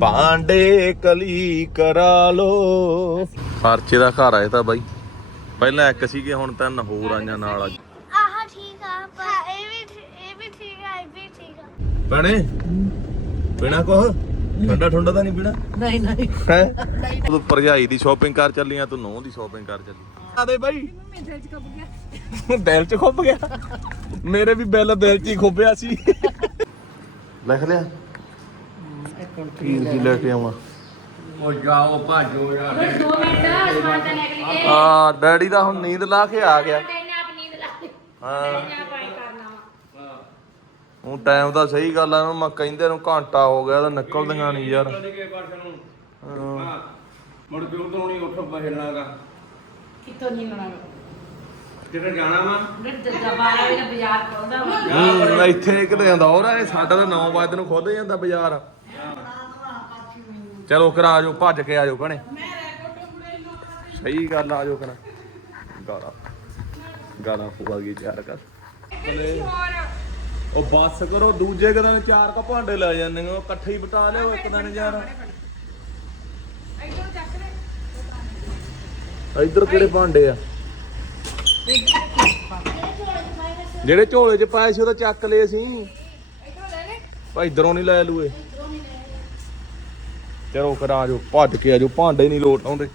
ਭਾਂਡੇ ਕਲੀ ਕਰਾ ਲੋ। ਖਰਚੇ ਦਾ ਘਰ ਆਏ ਤਾਂ ਬਾਈ। ਪਹਿਲਾਂ ਇੱਕ ਸੀਗੇ ਹੁਣ ਤਿੰਨ ਹੋਰ ਆਈਆਂ ਨਾਲ ਅੱਜ। ਆਹ ਠੀਕ ਆ ਪਰ ਇਹ ਵੀ ਇਹ ਵੀ ਠੀਕ ਆ ਇਹ ਵੀ ਠੀਕ ਆ। ਭੈਣੇ ਪੀਣਾ ਕੁਛ? ਠੰਡਾ ਠੰਡਾ ਤਾਂ ਨਹੀਂ ਪੀਣਾ? ਨਹੀਂ ਨਹੀਂ। ਹੈ? ਤੂੰ ਭਰਜਾਈ ਦੀ ਸ਼ਾਪਿੰਗ ਕਰ ਚੱਲੀਆਂ ਤੂੰ ਨੌ ਦੀ ਸ਼ਾਪਿੰਗ ਕਰ ਚੱਲੀ। ਆ ਦੇ ਬਾਈ। ਦਿਲ ਚ ਖੁੱਭ ਗਿਆ? ਮੇਰੇ ਵੀ ਬਿੱਲ ਦਿਲ ਚ ਹੀ ਖੁੱਬਿਆ ਸੀ। ਲਿਖ ਲਿਆ। ਕੀ ਕੀ ਲੈ ਕੇ ਆਵਾਂ। ਉਹ ਜਾਓ ਭਾਜੋ ਯਾਰ। ਆ ਡੈਡੀ ਦਾ ਹੁਣ ਨੀਂਦ ਲਾ ਕੇ ਆ ਗਿਆ। ਹਾਂ। ਉਹ ਟਾਈਮ ਦਾ ਸਹੀ ਗੱਲ ਆ ਮੈਂ ਕਹਿੰਦੇ ਨੂੰ ਘੰਟਾ ਹੋ ਗਿਆ ਤਾਂ ਨਿਕਲਦੀਆਂ ਨਹੀਂ ਯਾਰ। ਕੇ ਪਾਸੇ ਨੂੰ। ਹਾਂ। ਹਾਂ। ਮੁੜ ਕੇ ਉਧਰੋਂ ਨਹੀਂ ਉੱਠ ਬਹਿਣਾਗਾ ਕਿਤੋਂ ਨਹੀਂ ਲਣਾ ਕਿਤੇ ਜਾਣਾ ਵਾ? ਦੁਬਾਰਾ ਵੀ ਬਾਜ਼ਾਰ ਖੋਲਦਾ ਵਾ। ਹੂੰ ਇੱਥੇ ਕਿਤੇ ਜਾਂਦਾ। ਹੋਰ ਆ ਇਹ ਸਾਡਾ ਤਾਂ 9 ਵਜੇ ਨੂੰ ਖੁੱਲ ਜਾਂਦਾ ਬਾਜ਼ਾਰ। ਚਲੋ ਕਰਾ ਆਜੋ ਭੱਜ ਕੇ ਆਜੋ ਕਣੇ ਸਹੀ ਗੱਲ ਆਜੋ ਕਣਾ ਗਾਲਾ ਗਾਲਾ ਫੁਆ ਗਈ ਚਾਰ ਕਰ। ਉਹ ਬੱਸ ਕਰੋ ਦੂਜੇ ਕਦਾਂ ਚਾਰ ਕ ਭਾਂਡੇ ਲੈ ਜਾਂਦੇ ਹੋ ਇਕੱਠੇ ਹੀ ਬਟਾ ਲਿਓ ਇੱਕ ਦਿਨ ਯਾਰ। ਇੱਧਰ ਕਿਹੜੇ ਭਾਂਡੇ ਆ? ਜਿਹੜੇ ਝੋਲੇ 'ਚ ਪਾਏ ਸੀ ਉਹ ਤਾਂ ਚੱਕ ਲਏ ਸੀ ਭਾਈ ਇਧਰੋਂ ਨਹੀਂ ਲੈ ਲੂਏ। ਚਲੋ ਫਿਰ ਆ ਜਾਓ ਭੱਜ ਕੇ ਆ ਜਾਓ ਭਾਂਡੇ ਨਹੀਂ ਲੋਟ ਆਉਂਦੇ।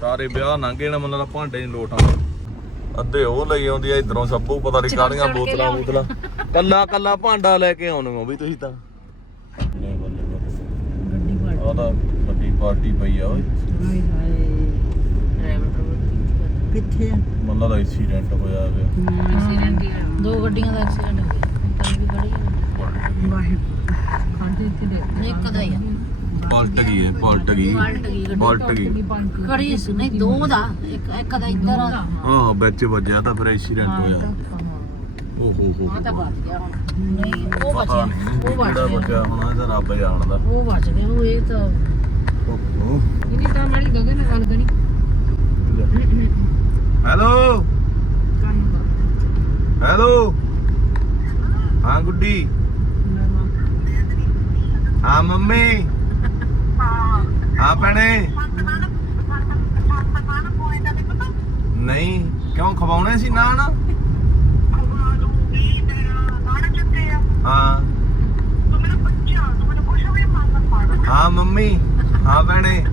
ਸਾਰੇ ਵਿਆਹ ਲੰਘੇ ਨਾ ਮਤਲਬ ਭਾਂਡੇ ਨਹੀਂ ਲੋਟ ਆਉਂਦੇ। ਅੱਧੇ ਉਹ ਲਈ ਆਉਂਦੀ ਆ ਇਧਰੋਂ ਸੱਭੂ ਪਤਾ ਨਹੀਂ ਕਾਹਦੀਆਂ ਬੋਤਲਾਂ ਬੋਤਲਾਂ। ਕੱਲਾ ਕੱਲਾ ਭਾਂਡਾ ਲੈ ਕੇ ਆਉਣੇ ਹੋ ਵੀ ਤੁਸੀਂ ਤਾਂ। ਗੱਡੀ ਫੜ ਆ ਤਾਂ ਵੱਡੀ ਪਾਰਟੀ ਪਈ ਆ ਓਏ। ਹਾਏ ਹਾਏ। ਡਰਾਈਵਰ ਕਿੱਥੇ ਆ? ਮਤਲਬ ਦਾ ਐਕਸੀਡੈਂਟ ਹੋਇਆ ਪਿਆ ਐਕਸੀਡੈਂਟ ਦੋ ਗੱਡੀਆਂ ਦਾ ਐਕਸੀਡੈਂਟ ਹੋ ਪਲਟ ਗਈ ਹੈ ਪਲਟ ਗਈ। ਪਲਟ ਗਈ। ਖੜੀ ਸੀ ਨਹੀਂ ਦੋ ਦਾ ਇੱਕ ਇੱਕ ਦਾ ਇੱਧਰ ਆ। ਹਾਂ ਵਿੱਚ ਵੱਜਿਆ ਤਾਂ ਫਿਰ ਐਕਸੀਡੈਂਟ ਹੋਇਆ। ਓ ਹੋ ਹੋ। ਉਹ ਤਾਂ ਬਚ ਗਿਆ ਹੁਣ। ਨਹੀਂ ਉਹ ਬਚਿਆ ਉਹ ਬਚ ਗਿਆ। ਬਚਿਆ ਹੋਣਾ ਇਹਦਾ ਰੱਬ ਜਾਣਦਾ। ਉਹ ਬਚ ਗਿਆ ਉਹ ਇਹ ਤਾਂ ਓਹੋ। ਇਹਦੀ ਤਾਂ ਮਾੜੀ ਗਗਨ ਨਾਲ ਗੱਲ ਕਰੀ। ਹੈਲੋ? ਹੈਲੋ? ਹਾਂ ਗੁੱਡੀ। ਹਾਂ, ਮੰਮੀ। ਹਾਂ, ਭੈਣੇ। ਨਹੀਂ, ਕਿਉਂ ਖਵਾਉਣੇ ਸੀ ਨਾ ਨਾ? ਹਾਂ। ਹਾਂ, ਮੰਮੀ। ਹਾਂ, ਭੈਣੇ।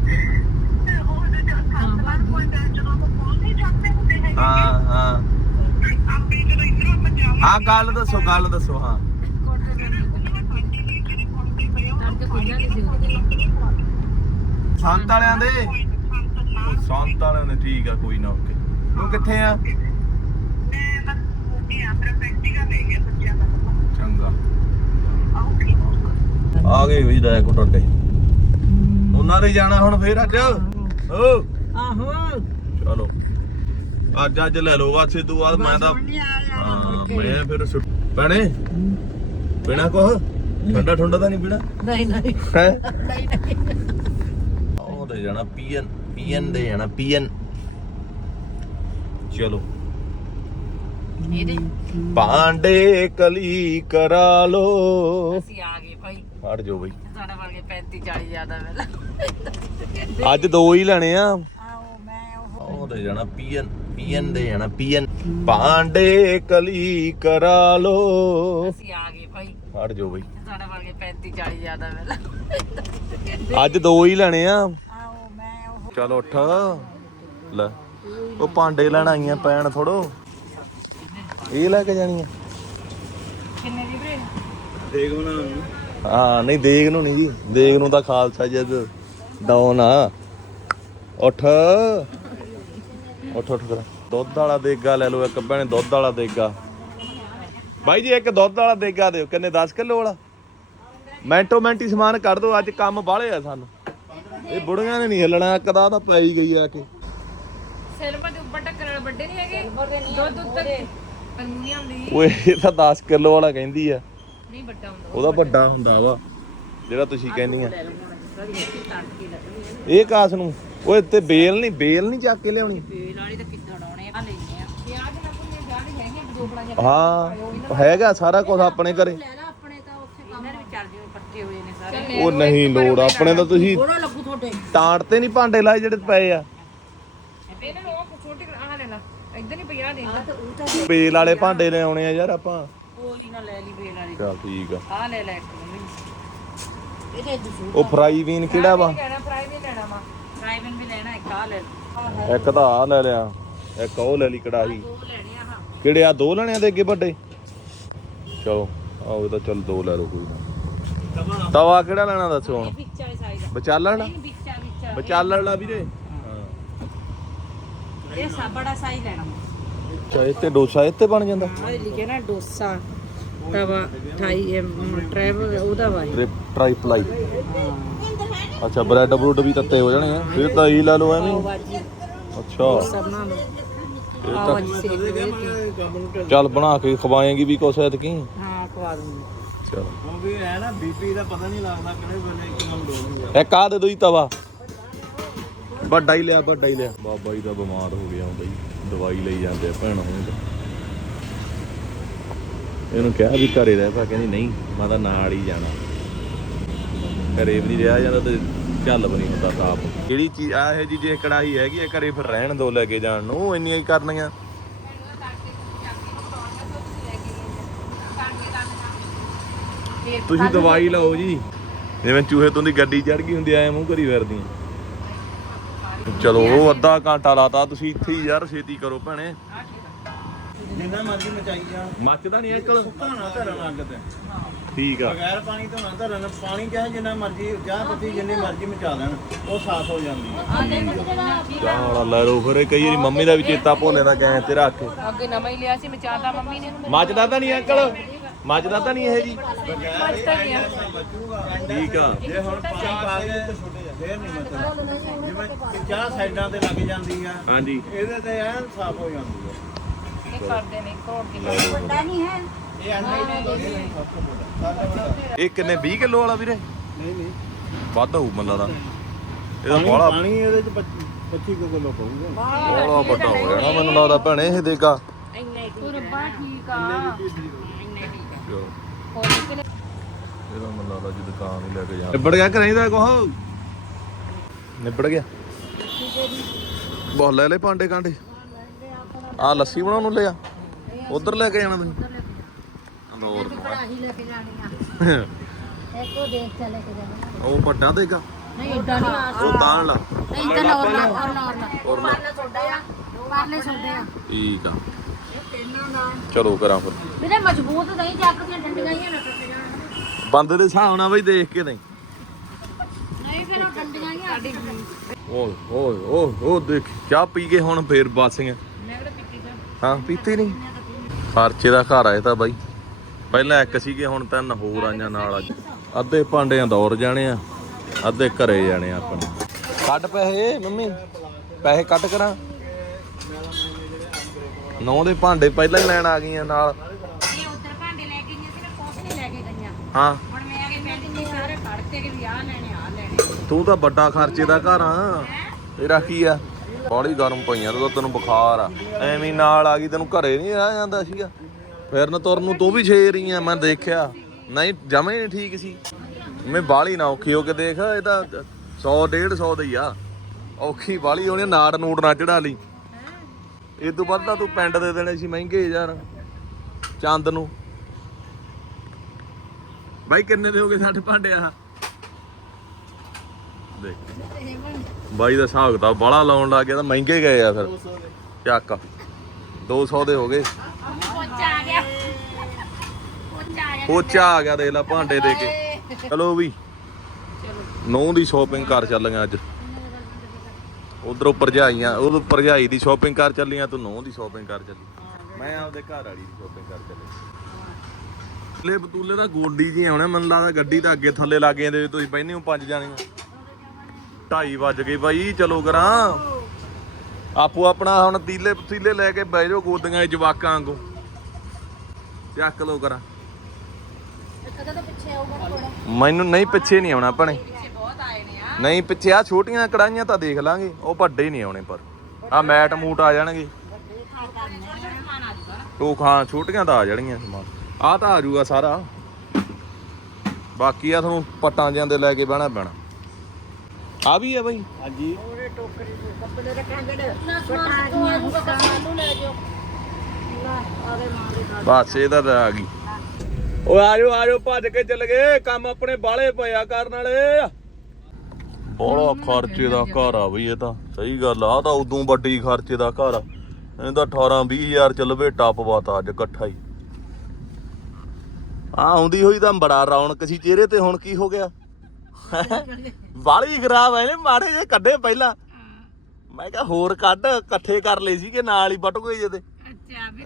ਹਾਂ ਹਾਂ। ਹਾਂ ਗੱਲ ਦੱਸੋ ਗੱਲ ਦੱਸੋ, ਹਾਂ। ਸੰਤ ਵਾਲਿਆਂ ਦੇ? ਉਹ ਸੰਤ ਵਾਲਿਆਂ ਦੇ ਠੀਕ ਆ ਕੋਈ ਨਾ ਓਕੇ। ਤੂੰ ਕਿੱਥੇ ਆ? ਚੰਗਾ। ਆ ਗਏ ਵੀ ਦਾ ਕੋ ਟੱਡੇ ਉਹਨਾਂ ਦੇ ਜਾਣਾ ਹੁਣ ਫੇਰ ਅੱਜ? ਓ ਆਹੋ। ਚਲੋ। ਅੱਜ ਅੱਜ ਲੈ ਲਓ ਬਸ ਇਹ ਤੋਂ ਬਾਅਦ ਮੈਂ ਤਾਂ ਹਾਂ ਮੈਂ ਫਿਰ ਸੁੱਟ- ਭੈਣੇ ਪੀਣਾ ਕੁਛ? ਠੰਡਾ ਠੰਡਾ ਤਾਂ ਨਹੀਂ ਪੀਣਾ? ਨਹੀਂ ਨਹੀਂ। ਹੈ? ਨਹੀਂ ਨਹੀਂ ਉਹ ਦੇ ਜਾਣਾ ਪੀਐਨ ਪੀਐਨ ਦੇ ਜਾਣਾ ਪੀਐਨ। ਚਲੋ। ਇਹਦੇ। ਭਾਂਡੇ ਕਲੀ ਕਰਾ ਲੋ। ਅਸੀਂ ਆ ਗਏ ਭਾਈ। ਹਟ ਜਾਓ ਬਈ। ਸਾਡੇ ਵਰਗੇ 35 40 ਜ਼ਿਆਦਾ ਵੇਲਾ। ਅੱਜ ਦੋ ਹੀ ਲੈਣੇ ਆ। ਆਓ ਮੈਂ ਉਹ ਉਹ ਦੇ ਜਾਣਾ ਪੀਐਨ ਪੀਐਨ ਦੇ ਜਾਣਾ ਪੀਐਨ। ਭਾਂਡੇ ਕਲੀ ਕਰਾ ਲੋ। ਅਸੀਂ ਆ ਗਏ ਭਾਈ। ਹਟ ਜਾਓ ਬਈ। ਸਾਡੇ ਵਰਗੇ 35 40 ਜ਼ਿਆਦਾ ਵੇਲਾ। ਅੱਜ ਦੋ ਹੀ ਲੈਣੇ ਆ। ਆਓ ਮੈਂ ਉਹ ਚਲ ਉੱਠ। ਲੈ ਉਹ ਭਾਂਡੇ ਲੈਣ ਆਈਆਂ ਪੈਣ ਥੋੜੋ ਇਹ ਲੈ ਕੇ ਜਾਣੀਆਂ ਕਿੰਨੇ ਦੀ ਵੀਰੇ ਦੇਖ ਬਣਾ ਹਾਂ ਨਹੀਂ ਦੇਗ ਨੂੰ ਨਹੀਂ ਜੀ। ਦੇਗ ਨੂੰ ਤਾਂ ਖਾਲਸਾ ਜਦ ਡਾਉਨ ਆ। ਉੱਠ। ਉੱਠ ਉੱਠ ਕਰ ਦੁੱਧ ਵਾਲਾ ਦੇਗਾ ਲੈ ਲਓ ਇੱਕ ਭੈਣੇ ਦੁੱਧ ਵਾਲਾ ਦੇਗਾ। ਬਾਈ ਜੀ ਇੱਕ ਦੁੱਧ ਵਾਲਾ ਦੇਗਾ ਦਿਓ। ਕਿੰਨੇ 10 ਕਿਲੋ ਵਾਲਾ? ਮੈਂਟੋ ਮੈਂਟੀ ਸਮਾਨ ਕਰ ਦਿਓ ਅੱਜ ਕੰਮ ਬਾਹਲੇ ਆ ਸਾਨੂੰ। ਇਹ ਬੁੜੀਆਂ ਨੇ ਨਹੀਂ ਹਿੱਲਣਾ ਕਦਾ ਤਾਂ ਪੈ ਹੀ ਗਈ ਆ ਕੇ। ਸਿਲਵਰ ਦੇ ਉੱਪਰ ਟੱਕਰ ਵਾਲੇ ਵੱਡੇ ਨਹੀਂ ਹੈਗੇ। ਦੁੱਧ ਉੱਤੇ ਅਲਮੀਨੀਅਮ ਦੀ ਓਏ ਇਹ ਤਾਂ 10 ਕਿਲੋ ਵਾਲਾ ਕਹਿੰਦੀ ਆ। ਨਹੀਂ ਵੱਡਾ ਹੁੰਦਾ ਉਹਦਾ ਵੱਡਾ ਹੁੰਦਾ। ਵਾ ਜਿਹੜਾ ਤੁਸੀਂ ਕਹਿੰਦੀਆਂ ਇਹ ਕਾਸ ਨੂੰ ਓਏ ਤੇ ਬੇਲ ਨਹੀਂ ਬੇਲ ਨਹੀਂ ਚੱਕ ਕੇ ਲਿਆਉਣੀ। ਬੇਲ ਵਾਲੀ ਤਾਂ ਕਿੱਦਾਂ ਡਾਉਣੇ ਆ ਲੈਣੇ ਆ। ਪਿਆਜ਼ ਨਾ ਕੋਈ ਗਾੜੀ ਹੈਗੇ ਦੋ ਬੜਾ ਹਾਂ ਹੈਗਾ ਸਾਰਾ ਕੁਝ ਆਪਣੇ ਘਰੇ ਲੈ ਲਾ ਆਪਣੇ ਤਾਂ ਉੱਥੇ ਕੰਮ ਇਹਨਾਂ ਵੀ ਚੱਲ ਜਿਓ ਪੱਕੇ ਹੋਏ ਨੇ ਸਾਰੇ ਉਹ ਨਹੀਂ ਲੋੜ ਆਪਣੇ ਤਾਂ ਤੁਸੀਂ ਥੋੜਾ ਲੱਗੂ ਤੁਹਾਡੇ। ਟਾਂਟ ਤੇ ਨਹੀਂ ਭਾਂਡੇ ਲਾਏ ਜਿਹੜੇ ਪਏ ਆ। ਇਹਨਾਂ ਨੂੰ ਉਹ ਛੋਟੀ ਆਹ ਲੈ ਲਾ ਇਦਾਂ ਨਹੀਂ ਪਿਆ ਦੇ ਪੇਲ ਵਾਲੇ ਭਾਂਡੇ ਲੈ ਆਉਣੇ ਆ ਯਾਰ ਆਪਾਂ। ਉਹ ਹੀ ਨਾ ਲੈ ਲਈ ਬੇਲ ਵਾਲੀ। ਚਲ ਠੀਕ ਆ। ਆ ਲੈ ਲੈ ਇੱਕ ਮੰਮੀ। ਇਹਦੇ ਦਸੂ ਉਹ ਫਰਾਈ ਵੀਨ ਕਿਹੜਾ ਵਾ? ਕਹਿਣਾ ਫਰਾਈ ਵੀ ਲੈਣਾ ਵਾ। ਡਰਾਈਵਿੰਗ ਵੀ ਲੈਣਾ ਇੱਕ ਆ ਲੈ ਲਓ। ਇੱਕ ਤਾਂ ਆ ਲੈ ਲਿਆ ਇੱਕ ਉਹ ਲੈ ਲਈ ਕੜਾਹੀ। ਦੋ ਲੈਣੇ ਆ ਹਾਂ। ਕਿਹੜੇ ਆ? ਦੋ ਲੈਣੇ ਆ ਦੇ ਅੱਗੇ ਵੱਡੇ? ਚਲੋ ਆਓ ਇਹ ਤਾਂ ਚਲ ਦੋ ਲੈ ਲਓ ਕੋਈ ਨਾ। ਤਵਾ ਕਿਹੜਾ ਲੈਣਾ ਦੱਸੋ ਹੁਣ? ਵਿੱਚ ਵਾਲੇ ਸਾਈਜ਼ ਵਿਚਾਲਣ? ਨਹੀਂ ਵਿੱਚ ਆ ਵਿੱਚ ਆ। ਵਿਚਾਲਣ ਲਾ ਵੀਰੇ। ਇਹ ਸਾ ਬੜਾ ਸਾਈਜ਼ ਲੈਣਾ। ਅੱਛਾ ਇਹ ਤੇ ਡੋਸਾ ਤੇ ਬਣ ਜਾਂਦਾ? ਲਿਖਿਆ ਨਾ ਡੋਸਾ ਤਵਾ 28 ਟਰੈਵਲ ਉਹਦਾ ਵਾ ਇਹ। ਟਰਾਈ ਪਲਾਈ ਅੱਛਾ ਬ੍ਰੈਡ ਬਰੂਡ ਵੀ ਤੱਤੇ ਹੋ ਜਾਣੇ ਆ। ਫਿਰ ਤਾਂ ਇਹੀ ਲਾ ਲਓ ਐਵੇਂ। ਹੀ। ਅੱਛਾ। ਇਹ ਤਾਂ ਸੇਕ ਦੇ ਚੱਲ ਬਣਾ ਕੇ ਖਵਾਏਂਗੀ ਵੀ ਕੁਛ ਐਤਕੀ। ਹਾਂ ਖਵਾ ਦੂੰਗੀ। ਨਾ ਬੀਪੀ ਦਾ ਪਤਾ ਨਹੀਂ ਲੱਗਦਾ ਕਿਹੜੇ ਵੇਲੇ ਇੱਕਦਮ ਡੋਲ ਹੁੰਦਾ ਇੱਕ ਆ ਦੇ ਦੋ ਜੀ ਤਵਾ। ਵੱਡਾ ਹੀ ਲਿਆ ਵੱਡਾ ਹੀ ਲਿਆ। ਬਾਬਾ ਜੀ ਦਾ ਬਿਮਾਰ ਹੋ ਗਿਆ ਬਈ ਦਵਾਈ ਲਈ ਜਾਂਦੇ ਆ ਭੈਣ ਇਹਨੂੰ ਕਿਹਾ ਵੀ ਘਰੇ ਰਹਿ ਪਾ ਕਹਿੰਦੀ ਨਹੀਂ ਮੈਂ ਤਾਂ ਨਾਲ ਹੀ ਜਾਣਾ। ਘਰੇ ਵੀ ਨਹੀਂ ਰਿਹਾ ਜਾਂਦਾ ਤੇ ਚੱਲ ਵੀ ਨਹੀਂ ਹੁੰਦਾ ਸਾਫ਼। ਕਿਹੜੀ ਚੀਜ਼ ਆ ਇਹ ਜੀ ਜੇ ਕੜਾਈ ਹੈਗੀ ਆ ਘਰੇ ਫਿਰ ਰਹਿਣ ਦੋ ਲੈ ਕੇ ਜਾਣ ਨੂੰ ਇੰਨੀਆਂ ਹੀ ਕਰਨੀਆਂ। ਤੁਸੀਂ ਦਵਾਈ ਲਓ ਜੀ। ਜਿਵੇਂ ਚੂਹੇ ਤੋਂ ਦੀ ਗੱਡੀ ਚੜ ਗਈ ਹੁੰਦੀ ਐ ਮੂੰਹ ਕਰੀ ਫਿਰਦੀਆਂ। ਚਲੋ ਉਹ ਅੱਧਾ ਘੰਟਾ ਲਾਤਾ ਤੁਸੀਂ ਇੱਥੇ ਹੀ ਯਾਰ ਛੇਤੀ ਕਰੋ ਭੈਣੇ। ਜਿੰਨਾ ਮਰਜ਼ੀ ਮਚਾਈ ਜਾ। ਮੱਚਦਾ ਨਹੀਂ ਅੰਕਲ? ਧਾਣਾ ਧਰਨ ਅੱਗ ਤੇ। ਠੀਕ ਆ। ਬਗੈਰ ਪਾਣੀ ਤੋਂ ਨਾ ਧਰਨ ਪਾਣੀ ਕਿਹਾ ਜਿੰਨਾ ਮਰਜ਼ੀ ਚਾਹ ਪੱਤੀ ਜਿੰਨੀ ਮਰਜ਼ੀ ਮਚਾ ਲੈਣ ਉਹ ਸਾਫ਼ ਹੋ ਜਾਂਦੀ ਹੈ ਚਾਹ ਲੈ ਲਓ ਫਿਰ ਕਈ ਵਾਰੀ ਮੰਮੀ ਦਾ ਵੀ ਚੇਤਾ ਭੋਲੇ ਦਾ ਗੈਸ ਤੇ ਰੱਖ ਕੇ। ਅੱਗੇ ਨਵਾਂ ਹੀ ਲਿਆ ਸੀ ਮਚਾਤਾ ਮੰਮੀ ਨੇ। ਮੱਚਦਾ ਤਾਂ ਨਹੀਂ ਅੰਕਲ? ਮੱਚਦਾ ਤਾਂ ਨਹੀਂ ਇਹ ਜੀ? ਠੀਕ ਆ। ਜੇ ਹੁਣ ਪਾਣੀ ਪਾ ਕੇ ਫੇਰ ਨਹੀਂ ਮਚਦਾ ਜਿਵੇਂ ਚਾਹ ਸਾਈਡਾਂ ਤੇ ਲੱਗ ਜਾਂਦੀ ਆ ਹਾਂਜੀ। ਇਹਦੇ ਤੇ ਐਨ ਸਾਫ਼ ਹੋ ਜਾਂਦੀ ਹੈ ਇਹ ਕਰਦੇ ਨੇ ਕਰੋੜ ਦੀ ਇਹ ਐਨਾ ਹੀ ਨਹੀਂ ਸਭ ਤੋਂ ਵੱਡਾ। ਇਹ ਕਿੰਨੇ 20 ਕਿਲੋ ਵਾਲਾ ਵੀਰੇ? ਨਹੀਂ ਨਹੀਂ। ਵੱਧ ਹੋਊ ਮੱਲਾ ਦਾ। ਇਹਦਾ ਬੜਾ ਪਾਣੀ ਇਹਦੇ ਚ 25 ਕਿਲੋ ਪਊਗਾ। ਬੜਾ ਵੱਡਾ ਹੋ ਜਾਣਾ ਮੈਨੂੰ ਲੱਗਦਾ ਭੈਣੇ ਇਹ ਦੇਗਾ। ਇੰਨੇ ਰੱਬਾ ਠੀਕ ਆ। ਹੈ ਹੋਰ ਕਿ ਇਹਦਾ ਮੈਨੂੰ ਲੱਗਦਾ ਜੀ ਦੁਕਾਨ ਹੀ ਲੈ ਕੇ ਜਾਣਾ। ਨਿਬੜ ਗਿਆ ਕਿ ਨਹੀਂ ਦਾ ਕੋਹ ਨਿਬੜ ਗਿਆ। ਬਹੁਤ ਲੈ ਲੈ ਭਾਂਡੇ ਕਾਂਡੇ। ਆ ਲੱਸੀ ਬਣਾਉਣ ਨੂੰ ਲਿਆ। ਉਧਰ ਲੈ ਕੇ ਜਾਣਾ ਤੁਸੀਂ ਅੰਦੋਰ ਕੜਾਹੀ ਲੈ ਕੇ ਜਾਣੀ ਆ। ਇੱਕੋ ਦੇਖ ਚਲੇ ਕੇ ਜਾਣੀ। ਉਹ ਵੱਡਾ ਦੇਗਾ। ਨਹੀਂ ਇਦਾਂ ਨਹੀਂ ਉਹ ਤਾਂ ਲਾ ਨਹੀਂ ਤਾਂ ਨੌਰਲਾ ਨੌਰਲਾ ਔਰ ਨਾ। ਪਰਲੇ ਸੌਦੇ ਆ। ਠੀਕ ਆ। ਚਲੋ ਕਰਾਂ ਫਿਰ। ਵੀਰੇ ਮਜ਼ਬੂਤ ਨਹੀਂ ਚੱਕ ਦੀਆਂ ਡੰਡੀਆਂ ਹੀ ਨਾ ਟੁੱਟ ਜਾਣ। ਬੰਦੇ ਦੇ ਹਿਸਾਬ ਨਾਲ ਬਈ ਦੇਖ ਕੇ ਨਹੀਂ। ਨਹੀਂ ਫਿਰ ਉਹ ਡੰਡੀਆਂ ਹੀ ਆਡੀ ਓਏ ਓਏ ਓਏ ਉਹ ਦੇਖ ਚਾਹ ਪੀ ਕੇ ਹੁਣ ਫੇਰ ਬਾਸੀਆਂ। ਹਾਂ ਪੀਤੀ ਨਹੀਂ। ਖਰਚੇ ਦਾ ਘਰ ਆਏ ਤਾਂ ਬਾਈ। ਪਹਿਲਾਂ ਇੱਕ ਸੀਗੇ ਹੁਣ ਤਿੰਨ ਹੋਰ ਆਈਆਂ ਨਾਲ ਅੱਜ। ਅੱਧੇ ਭਾਂਡਿਆਂ ਦੌਰ ਜਾਣੇ ਆ ਅੱਧੇ ਘਰੇ ਜਾਣੇ ਆ ਆਪਣੇ ਕੱਢ ਪੈਸੇ ਮੰਮੀ। ਪੈਸੇ ਕੱਟ ਕਰਾਂ। ਨੌ ਦੇ ਭਾਂਡੇ ਪਹਿਲਾਂ ਹੀ ਲੈਣ ਆ ਗਈਆਂ ਨਾਲ। ਇਹ ਉੱਧਰ ਭਾਂਡੇ ਲੈ ਕੇ ਗਈਆਂ ਸੀ ਨਾ ਕੁਛ ਨਹੀਂ ਲੈ ਕੇ ਗਈਆਂ। ਹਾਂ। ਹੁਣ ਮੈਂ ਆ ਕੇ ਮੈਂ ਕਿੰਨੇ ਸਾਰੇ ਕੱਢਤੇ ਕਿ ਵੀ ਆਹ ਲੈਣੇ ਆ ਲੈਣੇ। ਤੂੰ ਤਾਂ ਵੱਡਾ ਖਰਚੇ ਦਾ ਘਰ ਆ। ਤੇਰਾ ਕੀ ਆ? ਬਾੜੀ ਗਰਮ ਪਈਆਂ ਤੇ ਤੈਨੂੰ ਬੁਖਾਰ ਆ। ਐਵੇਂ ਨਾਲ ਆ ਗਈ ਤੈਨੂੰ ਘਰੇ ਨਹੀਂ ਰਹਿ ਜਾਂਦਾ ਸੀਗਾ। ਫਿਰਨ ਤੁਰਨ ਨੂੰ ਤੂੰ ਵੀ ਛੇ ਰਹੀ ਆ ਮੈਂ ਦੇਖਿਆ। ਨਹੀਂ ਜਮੇ ਨਹੀਂ ਠੀਕ ਸੀ। ਮੈਂ ਬਾਲੀ ਨਾ ਔਖੀ ਹੋ ਕੇ ਦੇਖ ਇਹ ਤਾਂ 100 150 ਦਾ ਆ। ਔਖੀ ਬਾਲੀ ਹੋਣੀ ਨਾੜ ਨੂੜ ਨਾ ਚੜਾ ਲਈ। ਇਹ ਤੋਂ ਵੱਧ ਤਾਂ ਤੂੰ ਪਿੰਡ ਦੇ ਦੇਣੇ ਸੀ ਮਹਿੰਗੇ ਯਾਰ, ਚੰਦ ਨੂੰ। ਬਾਈ ਕਿੰਨੇ ਦੇ ਹੋਗੇ 60 ਭਾਂਡੇ ਆ ਦੇਖ। ਬਾਈ ਦਾ ਹਿਸਾਬ ਕਿਤਾਬ ਬਾਲਾ ਲਾਉਣ ਲੱਗ ਗਿਆ ਤਾਂ ਮਹਿੰਗੇ ਗਏ ਆ ਫਿਰ। ਚੱਕ। 200 ਦੇ ਹੋ ਗਏ। ਪੋਚਾ ਆ ਗਿਆ ਪੋਚਾ ਦੇਖ ਲੈ ਭਾਂਡੇ ਦੇ ਕੇ। ਚਲੋ ਵੀ। ਨੌ ਦੀ ਸ਼ਾਪਿੰਗ ਕਰ ਚੱਲੀਆਂ ਅੱਜ। ਉਧਰੋਂ ਭਰਜਾਈਆਂ ਉਹ ਭਰਜਾਈ ਦੀ ਸ਼ਾਪਿੰਗ ਕਰ ਚੱਲੀਆਂ ਤੂੰ ਨੌ ਦੀ ਸ਼ਾਪਿੰਗ ਕਰ ਚੱਲੀ। ਮੈਂ ਆਪਦੇ ਘਰ ਵਾਲੀ ਦੀ ਸ਼ਾਪਿੰਗ ਕਰ ਚੱਲੀ। ਲੈ ਬਤੂਲੇ ਦਾ ਗੋਡੀ ਜੀ ਆਉਣਾ ਮੈਨੂੰ ਲੱਗਦਾ ਗੱਡੀ ਤਾਂ ਅੱਗੇ ਥੱਲੇ ਲੱਗ ਜਾਂਦੇ ਤੁਸੀਂ ਬੈਠੇ ਹੋ ਪੰਜ ਜਾਣੀਆਂ। 2:30 ਵੱਜ ਗਏ ਬਾਈ ਚਲੋ ਕਰਾਂ। ਆਪੋ ਆਪਣਾ ਹੁਣ ਤੀਲੇ ਪਤੀਲੇ ਲੈ ਕੇ ਬਹਿ ਜਾਓ ਗੋਦੀਆਂ ਜਵਾਕਾਂ ਵਾਂਗੂ। ਚੱਕ ਲੋ ਕਰਾਂ। ਮੈਨੂੰ ਨਹੀਂ ਪਿੱਛੇ ਨਹੀਂ ਆਉਣਾ ਭਣੇ। ਨਹੀਂ ਪਿੱਛੇ ਆ ਛੋਟੀਆਂ ਕੜਾਈਆਂ ਤਾਂ ਦੇਖ ਲਾਂਗੇ। ਉਹ ਵੱਡੇ ਨਹੀਂ ਆਉਣੇ ਪਰ। ਆ ਮੈਟ ਮੂਟ ਆ ਜਾਣਗੇ। ਉਹ ਖਾਂ ਛੋਟੀਆਂ ਤਾਂ ਆ ਜਾਣਗੀਆਂ ਸਮਾਨ। ਆ ਤਾਂ ਆ ਜਾਊਗਾ ਸਾਰਾ। ਬਾਕੀ ਆ ਤੁਹਾਨੂੰ ਪਟਾਂ ਜਿਆਂ ਦੇ ਲੈ ਕੇ ਬਹਿਣਾ ਪੈਣਾ। ਆ ਵੀ ਆ ਬਾਈ। ਹਾਂਜੀ। ਬਸ ਇਹਦਾ ਤਾਂ ਆ ਗਈ। ਓਏ ਆਜੋ ਆਜੋ ਭੱਜ ਕੇ ਚੱਲ ਗਏ। ਕੰਮ ਆਪਣੇ ਬਾਲੇ ਪਿਆ ਕਰਨ ਵਾਲੇ। ਬੜਾ ਖਰਚੇ ਦਾ ਘਰ ਆ ਬਈ ਇਹ ਤਾਂ। ਸਹੀ ਗੱਲ ਆ ਤਾਂ ਉਦੋਂ ਵੱਡੀ ਖਰਚੇ ਦਾ ਘਰ ਆ। ਇਹਦਾ 18 20000 ਚ ਲਵੇਟਾ ਪਵਾਤਾ ਅੱਜ ਇਕੱਠਾ ਹੀ। ਆ ਆਉਂਦੀ ਹੋਈ ਤਾਂ ਬੜਾ ਰੌਣਕ ਸੀ ਚਿਹਰੇ ਤੇ ਹੁਣ ਕੀ ਹੋ ਗਿਆ? ਬਾਲੀ ਖਰਾਬ ਐ ਨੇ ਮਾੜੇ ਜੇ ਕੱਢੇ ਪਹਿਲਾਂ। ਮੈਂ ਕਿਹਾ ਹੋਰ ਕੱਢ ਇਕੱਠੇ ਕਰ ਲਏ ਸੀਗੇ ਨਾਲ ਹੀ ਵੱਟ ਗਏ ਜਿਹਦੇ ਅੱਛਾ ਵੀ।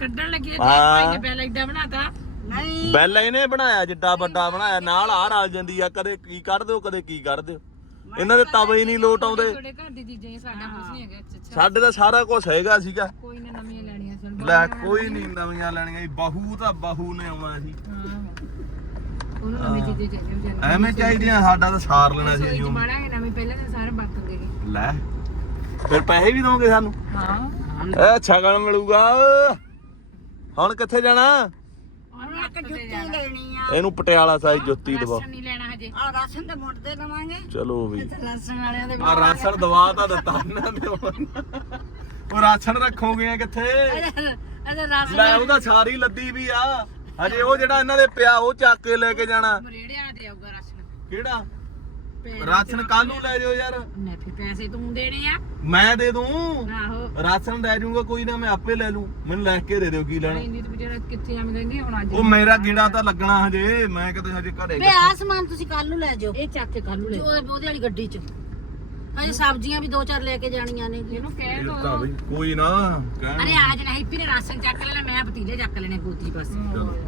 ਕੱਢਣ ਲੱਗੇ ਤੇ ਪਹਿਲਾਂ ਇਦਾਂ ਬਣਾਤਾ। ਨਹੀਂ। ਬੈਲ ਇਹਨੇ ਬਣਾਇਆ ਜਿੱਡਾ ਵੱਡਾ ਬਣਾਇਆ ਨਾਲ ਆ ਰਲ ਜਾਂਦੀ ਆ ਕਦੇ ਕੀ ਕੱਢ ਦਿਓ ਕਦੇ ਕੀ ਕੱਢ ਦਿਓ। ਇਹਨਾਂ ਦੇ ਤਵੇ ਹੀ ਨਹੀਂ ਲੋਟ ਆਉਂਦੇ। ਤੁਹਾਡੇ ਘਰ ਦੀ ਚੀਜ਼ਾਂ ਹੀ ਸਾਡਾ ਕੁਝ ਨਹੀਂ ਹੈਗਾ ਅੱਛਾ ਅੱਛਾ। ਸਾਡੇ ਤਾਂ ਸਾਰਾ ਕੁਝ ਹੈਗਾ ਸੀਗਾ। ਕੋਈ ਨਾ ਨਵੀਆਂ ਲੈਣੀਆਂ ਸਨ ਲੈ ਕੋਈ ਨਹੀਂ ਨਵੀਆਂ ਲੈਣੀਆਂ। ਬਹੂ ਤਾਂ ਬਹੂ ਨੇ ਆਉਣਾ ਸੀ। ਉਹਨੂੰ ਨਵੀਂ ਚੀਜ਼ਾਂ ਚਾਹੀਦੀਆਂ ਹੁੰਦੀਆਂ ਐਵੇਂ ਚਾਹੀਦੀਆਂ ਸਾਡਾ ਤਾਂ ਸਾਰ ਲੈਣਾ ਸੀ ਰਸੋਈ ਚ ਜਿਉਂ ਮਾੜਾਂਗੇ ਨਵੇਂ ਪਹਿਲਾਂ ਤਾਂ ਸਾਰੇ ਵਰਤਦੇ ਨੇ ਲੈ ਫਿਰ ਪੈਸੇ ਵੀ ਦੋਗੇ ਸਾਨੂੰ? ਹਾਂ। ਐ ਛਗਣ ਮਿਲੂਗਾ। ਹੁਣ ਕਿੱਥੇ ਜਾਣਾ? ਇੱਕ ਜੁੱਤੀ ਲੈਣੀ ਇਹਨੂੰ ਪਟਿਆਲਾ ਸਾਈਜ਼ ਜੁੱਤੀ ਦਵਾ। ਨਹੀਂ ਲੈਣਾ ਹਜੇ। ਆ ਰਾਸ਼ਨ ਤੇ ਮੁੱਢ ਲਵਾਂਗੇ ਚਲੋ ਵੀ। ਰਾਸ਼ਨ ਵਾਲਿਆਂ ਦੇ ਆ ਰਾਸ਼ਨ ਦਵਾ ਤਾਂ ਦਿੱਤਾ ਇਹਨਾਂ ਨੇ ਹੁਣ। ਉਹ ਰਾਸ਼ਨ ਰੱਖੋਗੇ ਕਿੱਥੇ? ਅਜੇ ਰਾਸ਼ਨ ਲੈ ਉਹਦਾ ਸਾਰੀ ਲੱਦੀ ਵੀ ਆ। ਹਜੇ ਉਹ ਜਿਹੜਾ ਇਹਨਾਂ ਦੇ ਪਿਆ ਉਹ ਚੱਕ ਕੇ ਲੈ ਕੇ ਜਾਣਾ। ਰੇੜਿਆਂ ਦੇ ਆਊਗਾ ਰਾਸ਼ਨ। ਕਿਹੜਾ? ਰਾਸ਼ਨ ਕੱਲ ਨੂੰ ਲੈ ਜਾਓ ਯਾਰ। ਨੇ ਫਿਰ ਪੈਸੇ ਤੂੰ ਦੇਣੇ ਆ। ਮੈਂ ਦੇ ਦੂੰ। ਆਹੋ। ਰਾਸ਼ਨ ਲੈ ਜਾਊਂਗਾ ਕੋਈ ਨਾ ਮੈਂ ਆਪੇ ਲੈ ਲੂੰ ਮੈਨੂੰ ਲੈ ਕੇ ਦੇ ਦਿਓ ਕੀ ਲੈਣਾ। ਨਹੀਂ ਤੇ ਜਿਹੜਾ ਕਿੱਥੇ ਆਵੇਂ ਲੈਂਦੀ ਹੁਣ ਅੱਜ ਉਹ ਮੇਰਾ ਗੀੜਾ ਤਾਂ ਲੱਗਣਾ ਹਜੇ। ਮੈਂ ਕਿਤੇ ਹਜੇ ਘਰੇ ਵੇ ਆ ਸਮਾਨ ਤੁਸੀਂ ਕੱਲ ਨੂੰ ਲੈ ਜਾਓ। ਇਹ ਚੱਕ ਕੇ ਕੱਲ ਨੂੰ ਲੈ ਉਹ- ਉਹਦੇ ਵਾਲੀ ਗੱਡੀ 'ਚ। ਅਜੇ ਸਬਜ਼ੀਆਂ ਵੀ ਦੋ ਚਾਰ ਲੈ ਕੇ ਜਾਣੀਆਂ ਨੇ। ਇਹਨੂੰ ਕਹਿ ਦੋ। ਬਈ ਕੋਈ ਨਾ ਕਹਿਣ ਅਰੇ ਆਜ ਨਹੀਂ ਫਿਰ ਰਾਸ਼ਨ ਚੱਕ ਲੈਣਾ ਮੈਂ ਪਤੀਲੇ ਚੱਕ ਲੈਣੇ ਗੋਦੀ ਬਸ।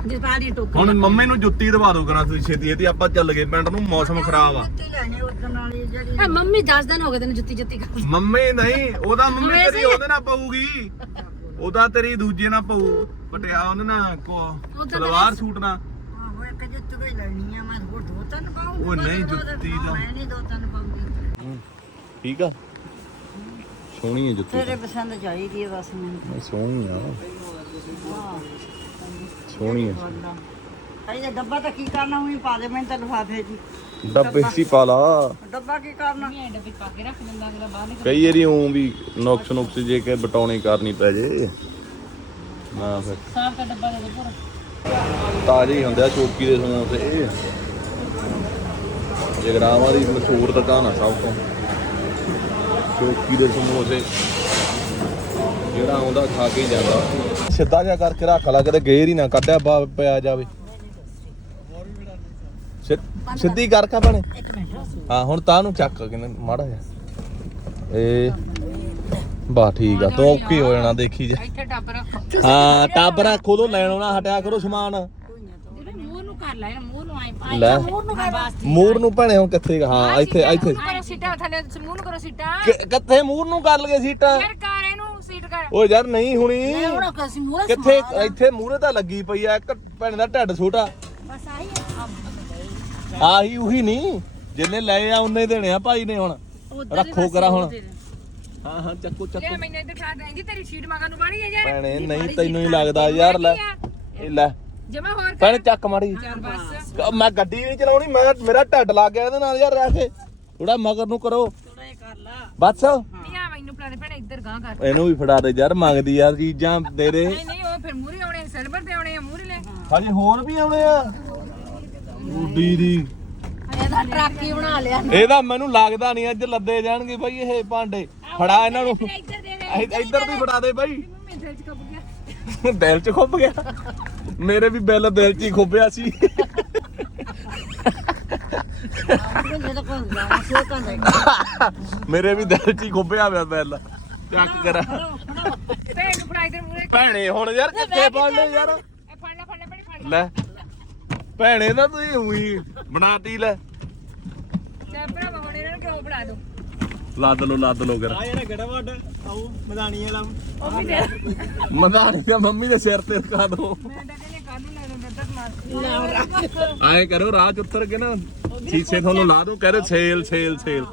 ਜਸਪਾਲ ਦੀ ਟੋਕਰੀ ਹੁਣ ਮੰਮੀ ਨੂੰ ਜੁੱਤੀ ਦਵਾ ਦਿਓ ਕਰਾਂ ਤੁਸੀਂ ਛੇਤੀ ਛੇਤੀ ਆਪਾਂ ਚੱਲ ਗਏ ਪਿੰਡ ਨੂੰ ਮੌਸਮ ਖਰਾਬ ਆ। ਲੈਣੇ ਉਦੋਂ ਵਾਲੀ ਜਿਹੜੀ। ਆ ਮੰਮੀ 10 ਦਿਨ ਹੋ ਗਏ ਤੈਨੂੰ ਜੁੱਤੀ ਜੁੱਤੀ ਕਰ ਮੰਮੀ ਨਹੀਂ ਉਹਦਾ ਮੰਮੀ ਤੇਰੀ ਉਹਦੇ ਨਾਲ ਪਊਗੀ। ਉਹਦਾ ਤੇਰੀ ਦੂਜੇ ਨਾਲ ਪਊ। ਪਟਿਆ ਉਹਦੇ ਨਾਲ ਕੋ ਸਲਵਾਰ ਸੂਟ ਨਾਲ। ਆਹੋ ਇੱਕ ਜੁੱਤੀ ਕੋਈ ਲੈਣੀ ਆ ਮੈਂ ਹੋਰ ਦੋ ਤਿੰਨ ਪਾਉਂਗੀ ਉਹ ਨਹੀਂ ਜੁੱਤੀ ਤਾਂ ਮੈਂ ਨਹੀਂ ਦੋ ਤਿੰਨ ਪਾਉਂਗੀ ਠੀਕ ਆ? ਸੋਹਣੀ ਹੈ ਜੁੱਤੀ ਤੇਰੇ ਪਸੰਦ ਚਾਹੀਦੀ ਹੈ ਬਸ ਮੈਨੂੰ। ਸੋਹਣੀ ਆ। ਸੋਹਣੀ ਹੈ। ਇਹ ਡੱਬਾ ਤਾਂ ਕੀ ਕਰਨਾ ਉਹੀ ਪਾ ਦੇ ਮੈਂ ਤਾਂ ਲਿਫਾਫੇ ਜੀ ਡੱਬੇ ਸੀ ਪਾ ਲਾ ਡੱਬਾ ਕੀ ਕਰਨਾ? ਇਹ ਡੱਬੇ ਪਾ ਕੇ ਰੱਖ ਦਿੰਦਾ ਅਗਲਾ ਬਾਹਰ ਨਿਕਲ ਕਈ ਵਾਰੀ ਉਂ ਵੀ ਨੁਕਸ ਨੁਕਸ ਜੇ ਕੇ ਬਟਾਉਣੀ ਕਰਨੀ ਪੈ ਜੇ। ਨਾ ਫਿਰ। ਸਾਫ਼ ਦਾ ਡੱਬਾ ਦੇ ਦੇ ਪੂਰਾ ਤਾਜ਼ੇ ਹੀ ਹੁੰਦੇ ਆ ਚੋਕੀ ਦੇ ਸਮੋਸੇ ਜਗਰਾਵਾਂ ਦੀ ਮਸ਼ਹੂਰ ਦੁਕਾਨ ਆ ਸਭ ਤੋਂ। ਚੋਕੀ ਦੇ ਸਮੋਸੇ ਜਿਹੜਾ ਆਉਂਦਾ ਖਾ ਕੇ ਜਾਂਦਾ। ਸਿੱਧਾ ਜਿਹਾ ਕਰਕੇ ਰੱਖ ਲਾ ਕਿਤੇ ਗੇਰ ਹੀ ਨਾ ਕੱਢਿਆ ਬਾ ਪਿਆ ਜਾਵੇ। ਸਿ- ਸਿੱਧੀ ਕਰ ਕਾ ਬਣੇ ਹਾਂ ਹੁਣ ਤਾਂ ਨੂੰ ਚੱਕ ਕਿਨੇ ਮਾੜਾ ਜਿਹਾ। ਇਹ ਬਾ ਠੀਕ ਆ ਤੂੰ ਓਕੇ ਹੋ ਜਾਣਾ ਦੇਖੀ ਜਾ। ਇੱਥੇ ਟੱਬ ਰੱਖ। ਹਾਂ ਟੱਬ ਰੱਖੋ ਤੋਂ ਲੈਣੋਂ ਨਾ ਹਟਿਆ ਕਰੋ ਸਮਾਨ। ਕਰ ਲੈ ਮੂੰਹ ਨੂੰ ਆਈ ਲੈ। ਮੂੰਹ ਨੂੰ ਕਰ ਬਸ ਮੂਰ ਨੂੰ ਭੈਣੇ ਹੁਣ ਕਿੱਥੇ ਹਾਂ ਇੱਥੇ ਇੱਥੇ। ਕਰੋ ਸੀਟਾਂ ਥੱਲੇ ਮੂੰਹ ਨੂੰ ਕਰੋ ਸੀਟਾਂ। ਕਿ- ਕਿੱਥੇ ਮੂਰ ਨੂੰ ਕਰ ਲਗੇ ਸੀਟਾਂ? ਫਿਰ ਕਰ ਇਹਨੂੰ ਸੀਟ ਕਰ। ਓ ਯਾਰ ਨਹੀਂ ਹੁਣੀ। ਹੁਣ ਕਸੀ ਮੂਹਰੇ ਕਿੱਥੇ ਇੱਥੇ ਮੂਰੇ ਤਾਂ ਲੱਗੀ ਪਈ ਆ ਇੱਕ ਭੈਣੇ ਦਾ ਢੱਡ ਛੋਟਾ। ਬਸ ਆਹੀ ਆਹੀ ਉਹੀ ਨਹੀਂ ਜਿੰਨੇ ਲਏ ਆ ਉਹਨੇ ਦੇਣੇ ਆ ਭਾਈ ਨੇ ਹੁਣ। ਰੱਖੋ ਕਰਾ ਹੁਣ। ਹਾਂ ਹਾਂ ਚੱਕੋ ਲੈ ਚੱਕੋ ਮੈਨੂੰ ਇੱਧਰ ਖਾ ਦੇਂਗੀ ਤੇਰੀ ਸੀਟ ਮਗਰ ਨੂੰ ਬਾਣੀ ਹੈ ਯਾਰ। ਭੈਣੇ ਨਹੀਂ ਤੈਨੂੰ ਹੀ ਲੱਗਦਾ ਯਾਰ ਲੈ। ਇਹ ਲੈ। ਜਮਾ ਹੋਰ ਕਰ। ਭੈਣੇ ਚੱਕ ਮਾੜੀ ਚੱਲ ਬਸ। ਕ- ਮੈਂ ਗੱਡੀ ਨਹੀਂ ਚਲਾਉਣੀ ਮੈਂ ਮੇਰਾ ਢੱਡ ਲੱਗ ਗਿਆ ਇਹਦੇ ਨਾਲ ਯਾਰ ਰਹਿ ਕੇ ਥੋੜਾ ਮਗਰ ਨੂੰ ਕਰੋ। ਬਸ। ਨਹੀਂ ਆ ਮੈਨੂੰ ਪਲਾ ਦੇ ਭੈਣੇ ਇੱਧਰ ਗਾਂ ਕਰ। ਇਹਨੂੰ ਵੀ ਫੜਾ ਦੇ ਯਾਰ ਮੰਗਦੀ ਯਾਰ ਚੀਜ਼ਾਂ ਦੇ ਦੇ। ਨਹੀਂ ਨਹੀਂ ਉਹ ਫਿਰ ਮੂਰੇ ਆਉਣੇ ਸਿਲਵਰ ਤੇ ਆਉਣੇ ਆ ਮੂਰੇ ਲੈ। ਹਜੇ ਹੋਰ ਵੀ ਆਉਣੇ ਆ? ਗੁੱਡੀ ਦੀ। ਇਹਦਾ ਟਰੱਕ ਹੀ ਬਣਾ ਲਿਆ। ਇਹਦਾ ਮੈਨੂੰ ਲੱਗਦਾ ਨਹੀਂ ਅੱਜ ਲੱਦੇ ਜਾਣਗੇ ਬਾਈ ਇਹ ਭਾਂਡੇ। ਫੜਾ ਇਹਨਾਂ ਨੂੰ। ਇੱਧਰ ਦੇ ਦੇ। ਇ- ਇੱਧਰ ਵੀ ਫੜਾ ਦੇ ਬਾਈ। ਮੰਮੀ ਦਿਲ ਚ ਕੱਪ ਗਿਆ। ਦਿਲ 'ਚ ਖੁੱਭ ਗਿਆ। ਮੇਰੇ ਵੀ ਬਿੱਲ ਦਿਲ 'ਚ ਹੀ ਖੁੱਬਿਆ ਸੀ। ਮੇਰੇ ਵੀ ਦਿਲ 'ਚ ਹੀ ਖੁੱਬਿਆ ਪਿਆ ਬਿੱਲ। ਚੱਕ ਕਰਾ ਭੈਣ ਨੂੰ ਮੂਰੇ ਹੁਣ ਯਾਰ ਕਿੱਥੇ ਲੈ ਯਾਰ? ਫੜ ਲੈ ਫੜ ਲੈ ਭੈਣੇ ਫੜ ਲੈ। ਲੈ ਭੈਣੇ ਤੁਸੀਂ ਉਹੀ ਬਣਾਤੀ ਲੈ। ਚੱਲ ਭਰਾ ਹੁਣ ਇਹਨਾਂ ਨੂੰ ਕਿਉਂ ਫੜਾ ਦੋ ਲੱਦ ਲੋ ਲੱਦ ਲੋ ਕਰ। ਆ ਜਿਹੜਾ ਗੜਾ ਵੱਡ ਆਉ ਮੈਦਾਨੀ ਵਾਲਾ। ਉਹ ਵੀ ਦੇ ਮਦਾਨੀ ਦਾ ਮੰਮੀ ਦੇ ਸਿਰ ਤੇ ਰਖਾ ਦੋ। ਮੈਂ ਤਾਂ ਕਹਿੰਦੇ ਨੂੰ ਲੈ ਲੈਂਦਾ ਤੱਕ ਮਾਰ ਆਏ ਕਰੋ ਰਾਹ ਚ ਉਤਰ ਕੇ ਨਾ ਸ਼ੀਸ਼ੇ ਤੁਹਾਨੂੰ ਲਾ ਦੋ ਕਹਿ ਰਹੇ ਸੇਲ ਸੇਲ ਸੇਲ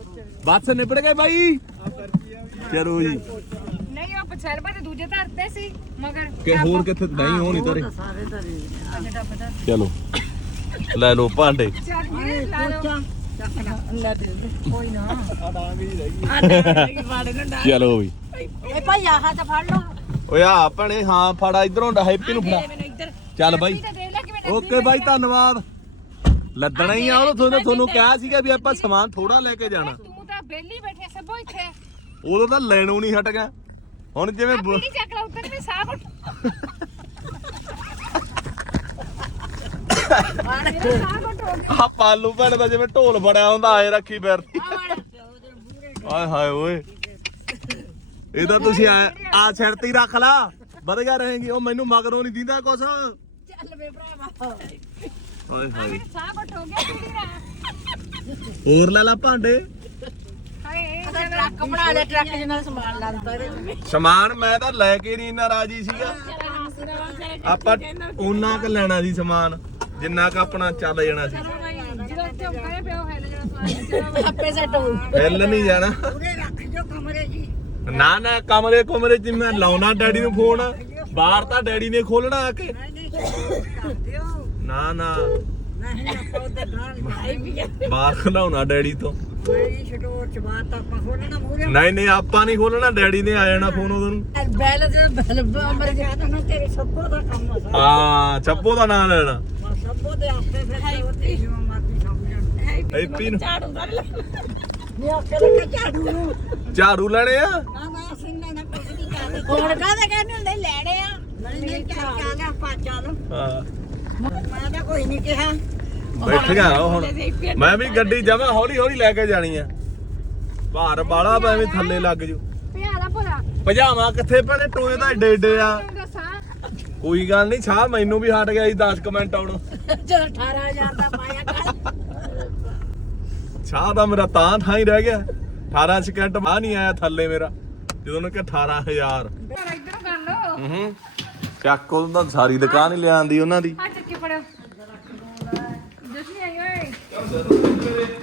ਬਸ ਨਿਬੜ ਗਏ ਬਾਈ? ਚਲੋ ਜੀ। ਨਹੀਂ ਉਹ ਪਛਰਬਾ ਤੇ ਦੂਜੇ ਧਰਤੇ ਸੀ ਮਗਰ ਕਿ ਹੋਰ ਕਿੱਥੇ ਨਹੀਂ ਹੋ ਨਹੀਂ ਤਰੇ? ਸਾਰੇ ਧਰੇ ਚਲੋ। ਲੈ ਚਲੋ ਵੀ। ਇਹ ਭਾਈ ਆਹ ਤਾਂ ਫੜ ਲਓ। ਓਏ ਆ ਭੈਣੇ ਹਾਂ ਫੜਾ ਇਧਰੋਂ ਹੈਪੀ ਨੂੰ ਫੜਾ। ਚੱਲ ਬਾਈ। ਓਕੇ ਬਾਈ ਧੰਨਵਾਦ। ਲੱਦਣਾ ਹੀ ਆ ਉਹ ਤੁਹਾਨੂੰ ਤੁਹਾਨੂੰ ਕਿਹਾ ਸੀਗਾ ਵੀ ਆਪਾਂ ਸਮਾਨ ਥੋੜਾ ਲੈ ਕੇ ਜਾਣਾ। ਤੂੰ ਤਾਂ ਬੇਲੀ ਬੈਠੇ ਸਭੋ ਇੱਥੇ। ਉਦੋਂ ਤਾਂ ਲੈਣੋਂ ਨਹੀਂ ਹਟ ਗਿਆ। ਹੁਣ ਜਿਵੇਂ ਬ- ਨਹੀਂ ਚੱਕ ਲਾ ਉੱਤਰ ਵੀ ਸਾਹ ਘੁੱਟ ਸਾਹ ਘੁੱਟ ਹੋ ਗਿਆ ਆ ਪਾਲੂ ਭੈਣ ਦਾ ਜਿਵੇਂ ਢੋਲ ਬੜਿਆ ਹੁੰਦਾ ਆਏ ਰੱਖੀ ਫਿਰਦੀ ਆਏ ਹਾਏ ਓਏ। ਇਹ ਤਾਂ ਤੁਸੀਂ ਆ ਆ ਸਿਰ ਤੇ ਹੀ ਰੱਖ ਲਾ। ਵਧੀਆ ਰਹੇਗੀ। ਉਹ ਮੈਨੂੰ ਮਗਰੋਂ ਨਹੀਂ ਦਿੰਦਾ ਕੁਛ। ਚੱਲ ਵੇ ਭਰਾਵਾ। ਹਾਏ ਹਾਏ। ਸਾਹ ਘੁੱਟ ਹੋ ਗਿਆ ਕੁੜੀ ਦਾ। ਹੋਰ ਲੈ ਲਾ ਭਾਂਡੇ। ਟਰੱਕ ਬਣਾ ਲਿਆ ਟਰੱਕ ਸਮਾਨ ਮੈਂ ਤਾਂ ਲੈ ਕੇ ਨਹੀਂ ਇੰਨਾ ਰਾਜੀ ਸੀਗਾ। ਆਪਾਂ ਉਹਨਾਂ ਕ ਲੈਣਾ ਸੀ ਸਮਾਨ। ਜਿੰਨਾ ਕ ਆਪਣਾ ਚੱਲ ਜਾਣਾ ਸੀ। ਜਦੋਂ ਇੱਥੇ ਉੱਪਰ ਪਿਆ ਹੋਇਆ ਜਿਹੜਾ ਸਵਾਲ ਆਪੇ ਸੈੱਟ ਹੋਊ। ਹਿੱਲ ਨਹੀਂ ਜਾਣਾ। ਉਹਦੇ ਰੱਖ ਜੋ ਕਮਰੇ ਜੀ। ਨਾ ਨਾ ਕਮਰੇ ਕੁਮਰੇ ਚ ਮੈਂ ਲਾਉਣਾ ਡੈਡੀ ਨੂੰ ਫੋਨ। ਬਾਹਰ ਤਾਂ ਡੈਡੀ ਨੇ ਖੋਲਣਾ ਆ ਕੇ। ਨਹੀਂ ਕਰ ਦਿਓ। ਨਾ ਨਾ। ਉਹਦੇ ਬਾਹਰ ਖਲਾਉਣਾ ਡੈਡੀ ਤੋਂ। ਨਹੀਂ ਨਹੀਂ ਆਪਾਂ ਨਹੀਂ ਖੋਲਣਾ ਡੈਡੀ ਨੇ ਆ ਜਾਣਾ ਫੋਨ ਉਹਨੂੰ ਬੈਲ ਬੈਲ ਮਰ ਨਾ ਤੇਰੇ ਸੱਪੋ ਦਾ ਕੰਮ ਆ ਸਾਰਾ। ਹਾਂ ਚੱਪੋ ਦਾ ਨਾਂ ਲੈਣਾ। ਬਸ ਸੱਪੋ ਦੇ ਆਪੇ ਫਿਰ ਉੱਤੇ ਜਿਵੇਂ ਮਰਦੀ ਸਮਝਣ ਹੈ ਹੈਪੀ ਨੂੰ ਝਾੜੂ ਨਹੀਂ ਨੂੰ। ਲੈਣੇ ਆ? ਨਾ ਨਾ ਸਿੰਨਾ ਨਾ ਕੁਝ ਨਹੀਂ ਕਰਦੇ। ਕੋਣ ਕਾਹਦੇ ਕਹਿੰਦੇ ਹੁੰਦੇ? ਲੈਣੇ ਆ। ਨਹੀਂ ਨਹੀਂ ਚੱਲ ਚੱਲ ਆਪਾਂ ਚੱਲ। ਹਾਂ। ਮੈਂ ਤਾਂ ਕੋਈ ਨਹੀਂ ਕਿਹਾ। ਬੈਠ ਗਿਆ ਹੁਣ। ਮੈਂ ਵੀ ਗੱਡੀ ਜਮਾ ਹੌਲੀ ਹੌਲੀ ਲੈ ਕੇ ਜਾਣੀ ਆ। ਭਾਰ ਬਾਲਾ ਭਾਵੇਂ ਥੱਲੇ ਲੱਗ ਜੂ। ਭਲਾ। ਪਜਾਮਾ ਕਿੱਥੇ? ਪਣੇ ਟੋਏ ਦਾ ਏਡੇ ਏਡੇ ਆ ਕੋਈ ਗੱਲ ਨਹੀਂ ਛਾਹ ਮੈਨੂੰ ਵੀ ਹਟ ਗਿਆ ਸੀ 10 ਕਮੈਂਟ ਆਉਣ। ਚਲ 18000 ਦਾ ਪਾਇਆ ਕਰ। ਛਾਹ ਦਾ ਮੇਰਾ ਤਾਂ ਥਾਂ ਹੀ ਰਹਿ ਗਿਆ। 18 ਸਕਿੰਟ ਬਾਹ ਨਹੀਂ ਆਇਆ ਥੱਲੇ ਮੇਰਾ। ਜਦੋਂ ਉਹਨੇ ਕਿਹਾ 18000 ਇੱਧਰੋਂ ਕਰ ਲੋ ਹੂੰ ਚੱਕ ਉਹਨਾਂ ਦਾ ਸਾਰੀ ਦੁਕਾਨ ਹੀ ਲਿਆਂਦੀ ਉਹਨਾਂ ਦੀ। ਆ ਚੱਕੇ ਫੜੋ ਜਸਮੀ ਆਈ ਓਏ।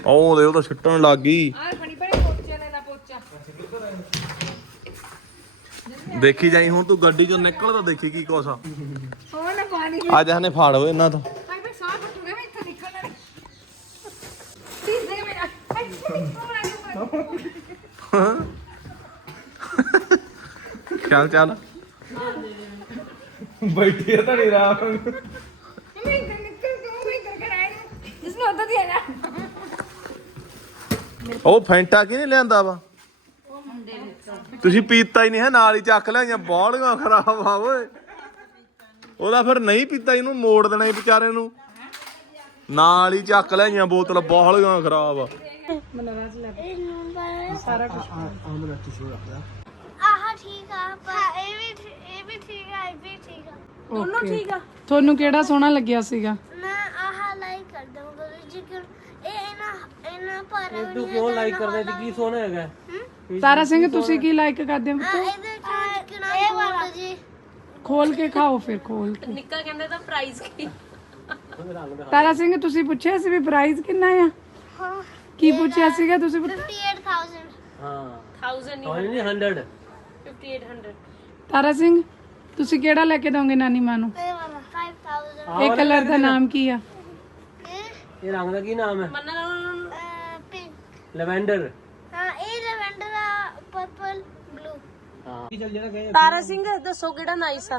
ਉਹ ਦੇ ਉਹ ਤਾਂ ਛੁੱਟਣ ਲੱਗ ਗਈ। ਆ ਫੜੀ ਬੜੇ ਪੋਚੇ ਲੈ ਲਾ ਪੋਚਾ। ਦੇਖੀ ਜਾਈ ਹੁਣ ਤੂੰ ਗੱਡੀ ਚੋਂ ਨਿਕਲਦਾ ਦੇਖੀ ਕੀ ਆ। ਹੋਰ ਨਾ ਪਾਣੀ ਅੱਜ ਹਨੇ ਫਾੜ ਹੋਏ ਇਹਨਾਂ ਤੋਂ ਹਾਏ ਮੈਂ ਸਾਹ ਘੁੱਟੂਗਾ ਮੈਂ ਇੱਥੇ ਨਿਕਲਣਾ ਨਹੀਂ ਪਲੀਜ਼ ਦੇ ਮੇਰਾ ਹਾਏ ਨਿਕਲ ਚੱਲ ਚੱਲ। ਬੈਠੀ ਆ ਧਣੀ ਰਾਮ ਮੈਂ ਇੱਧਰ ਨਿਕਲ ਤੂੰ ਇੱਧਰ ਉਹ ਫੈਂਟਾ ਕਿਹਨੇ ਲਿਆਂਦਾ ਵਾ? ਤੁਸੀਂ ਪੀਤਾ ਹੀ ਨਹੀਂ ਹੈ ਨਾਲ ਹੀ ਚੱਕ ਲਿਆਈਆਂ ਬਾਹਲੀਆਂ ਖਰਾਬ ਆ ਓਏ। ਉਹਦਾ ਫਿਰ ਨਹੀਂ ਪੀਤਾ ਇਹਨੂੰ ਮੋੜ ਦੇਣਾ ਹੀ ਵਿਚਾਰੇ ਨੂੰ। ਨਾਲ ਹੀ ਚੱਕ ਲਿਆਈਆਂ ਬੋਤਲ ਬਾਹਲੀਆਂ ਖਰਾਬ। ਆ ਸਾਰਾ ਕੁਝ ਆਹ ਠੀਕ ਆ ਪਰ ਇਹ ਵੀ ਠੀ- ਇਹ ਵੀ ਠੀਕ ਆ ਇਹ ਵੀ ਠੀਕ ਆ। ਦੋਨੋਂ ਠੀਕ ਆ? ਤੁਹਾਨੂੰ ਕਿਹੜਾ ਸੋਹਣਾ ਲੱਗਿਆ ਸੀਗਾ? ਮੈਂ ਆਹ ਲਾਈਕ ਕਰ ਦਊਂਗਾ ਜਿਕਰ ਇਹ ਇਹਨਾਂ ਇਹਨਾਂ ਪਰ ਤੂੰ ਕਿਉਂ ਲਾਈਕ ਕਰਦੇ? ਸੀ ਕੀ ਸੋਹਣਾ ਹੈਗਾ? ਤਾਰਾ ਸਿੰਘ ਤੁਸੀਂ ਕੀ ਲਾਈਕ ਕਰਦੇ ਹੋ ਇਹ ਵਾਲਾ। ਜੀ। ਖੋਲ ਕੇ ਖਾਓ ਫਿਰ ਖੋਲ ਕੇ। ਨਿੱਕਾ ਕਹਿੰਦੇ ਤਾਂ ਪ੍ਰਾਈਸ ਕੀ? ਤਾਰਾ ਸਿੰਘ ਤੁਸੀਂ ਪੁੱਛਿਆ ਸੀ ਵੀ ਪ੍ਰਾਈਸ ਕਿੰਨਾ ਆ? ਹਾਂ। ਕੀ ਪੁੱਛਿਆ ਸੀਗਾ ਤੁਸੀਂ ਪੁੱਛ- 58000 ਤਾਰਾ ਸਿੰਘ ਤੁਸੀਂ ਕਿਹੜਾ ਲੈ ਕੇ ਦੋਗੇ ਨਾਨੀ ਮਾਂ ਨੂੰ? ਇਹ ਵਾਲਾ 5000 ਇਹ ਕਲਰ ਦਾ ਨਾਮ ਕੀ ਆ? ਇਹ? ਇਹ ਰੰਗ ਦਾ ਕੀ ਨਾਮ ਹੈ? ਪਿੰਕ ਲੈਵੈਂਡਰ ਹਾਂ ਇਹ ਲਵੈਂਡਰ ਆ ਪਰਪਲ ਬਲੂ ਚੱਲ ਜਿਹੜਾ ਤਾਰਾ ਸਿੰਘ ਦੱਸੋ ਕਿਹੜਾ ਨਾਈਸ ਆ।